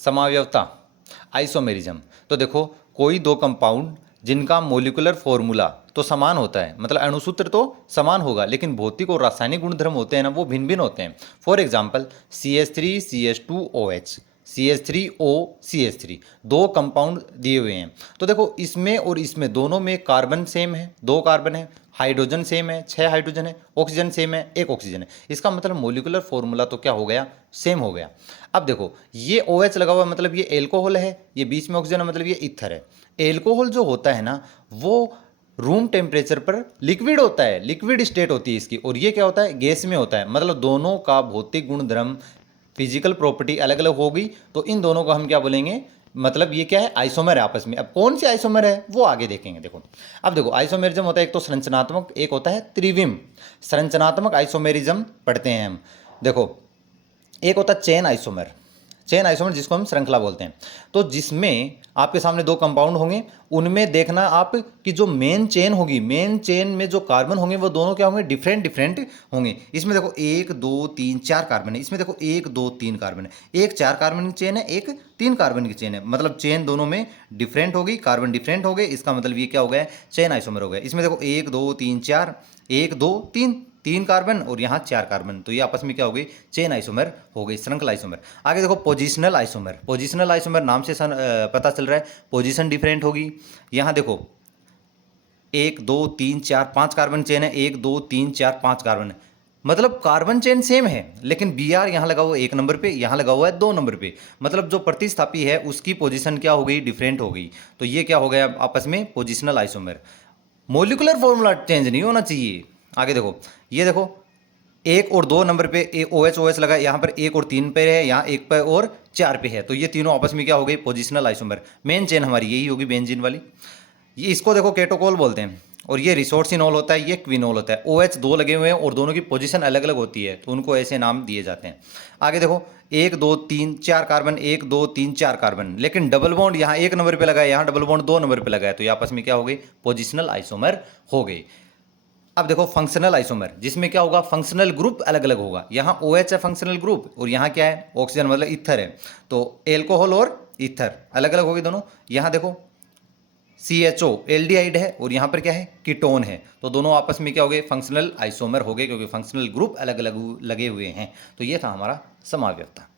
समावयवता, isomerism. तो देखो कोई दो कंपाउंड जिनका मोलिकुलर फॉर्मूला तो समान होता है, मतलब अणुसूत्र तो समान होगा, लेकिन भौतिक और रासायनिक गुणधर्म होते हैं ना, वो भिन्न भिन्न होते हैं। For example CH3CH2OH, CH3O CH3, दो कंपाउंड दिए हुए हैं। तो देखो इसमें और इसमें दोनों में कार्बन सेम है, दो कार्बन है, हाइड्रोजन सेम है, 6 हाइड्रोजन है, ऑक्सीजन सेम है, 1 ऑक्सीजन है। इसका मतलब मोलिकुलर फॉर्मूला तो क्या हो गया, सेम हो गया। अब देखो ये OH लगा हुआ मतलब ये एल्कोहल है, ये बीच में ऑक्सीजन है मतलब ये ईथर है। एल्कोहल जो होता है ना वो रूम टेम्परेचर पर लिक्विड होता है, लिक्विड स्टेट होती है इसकी, और ये क्या होता है, गैस में होता है। मतलब दोनों का भौतिक गुणधर्म, फिजिकल प्रॉपर्टी अलग अलग होगी, तो इन दोनों को हम क्या बोलेंगे, मतलब ये क्या है, आइसोमर है आपस में। अब कौन सी आइसोमर है वो आगे देखेंगे। देखो अब देखो आइसोमेरिज्म होता है एक तो संरचनात्मक, एक होता है त्रिविम। संरचनात्मक आइसोमेरिज्म पढ़ते हैं हम। देखो एक होता है चेन आइसोमर, चेन आइसोमर जिसको हम श्रृंखला बोलते हैं। तो जिसमें आपके सामने दो कंपाउंड होंगे, उनमें देखना आप कि जो मेन चेन होगी, मेन चेन में जो कार्बन होंगे वो दोनों क्या होंगे, डिफरेंट डिफरेंट होंगे। इसमें देखो 1 2 3 4 कार्बन है, इसमें देखो 1 2 3 कार्बन है। एक 4 कार्बन की चेन है, एक 3 कार्बन की चेन है, मतलब चेन दोनों में डिफरेंट होगी, कार्बन डिफरेंट हो गए। इसका मतलब ये क्या हो गया, चेन आइसोमर हो गया। इसमें देखो 1 2 3 4, 1 2 3, 3 कार्बन और यहाँ 4 कार्बन, तो ये आपस में क्या हो गई, चेन आइसोमर हो गई, श्रृंखला आइसोमर। आगे देखो पोजिशनल आइसोमर। पोजिशनल आइसोमर नाम से पता चल रहा है पोजीशन डिफरेंट होगी। यहाँ देखो 1 2 3 4 5 कार्बन चेन है, 1 2 3 4 5 कार्बन है, मतलब कार्बन चेन सेम है, लेकिन Br यहाँ लगा हुआ है 1 नंबर पे, यहाँ लगा हुआ है 2 नंबर पे। मतलब जो प्रतिस्थापी है उसकी पोजीशन क्या हो गई, डिफरेंट हो गई। तो ये क्या हो गया आपस में, positional isomer. Molecular formula change नहीं होना चाहिए। आगे देखो ये देखो 1 और 2 नंबर पे OH OH लगा, यहाँ पर 1 और 3 पे है, यहाँ 1 पे और 4 पे है, तो ये तीनों आपस में क्या हो गई, पोजिशनल आइसोमर। मेन चेन हमारी यही होगी, बेंजीन वाली। ये इसको देखो केटोकोल बोलते हैं, और ये रिसोर्सिनोल होता है, ये क्विनोल होता है। OH दो लगे हुए हैं और दोनों की पोजीशन अलग अलग होती है, तो उनको ऐसे नाम दिए जाते हैं। आगे देखो 1 2 3 4 कार्बन, 1 2 3 4 कार्बन, लेकिन डबल बॉन्ड यहाँ 1 नंबर पे लगा है, यहाँ डबल बॉन्ड 2 नंबर पे लगा है, तो ये आपस में क्या हो गई, पोजिशनल आइसोमर हो गई। अब देखो फंक्शनल आइसोमर, जिसमें क्या होगा, फंक्शनल ग्रुप अलग अलग होगा। यहाँ OH है फंक्शनल ग्रुप, और यहाँ क्या है, ऑक्सीजन मतलब ईथर है, तो एल्कोहल और ईथर अलग अलग होगी दोनों। यहाँ देखो CHO एल्डिहाइड है, और यहाँ पर क्या है, कीटोन है, तो दोनों आपस में क्या हो गए, फंक्शनल आइसोमर हो गए, क्योंकि फंक्शनल ग्रुप अलग अलग लगे हुए हैं। तो ये था हमारा समावयवता।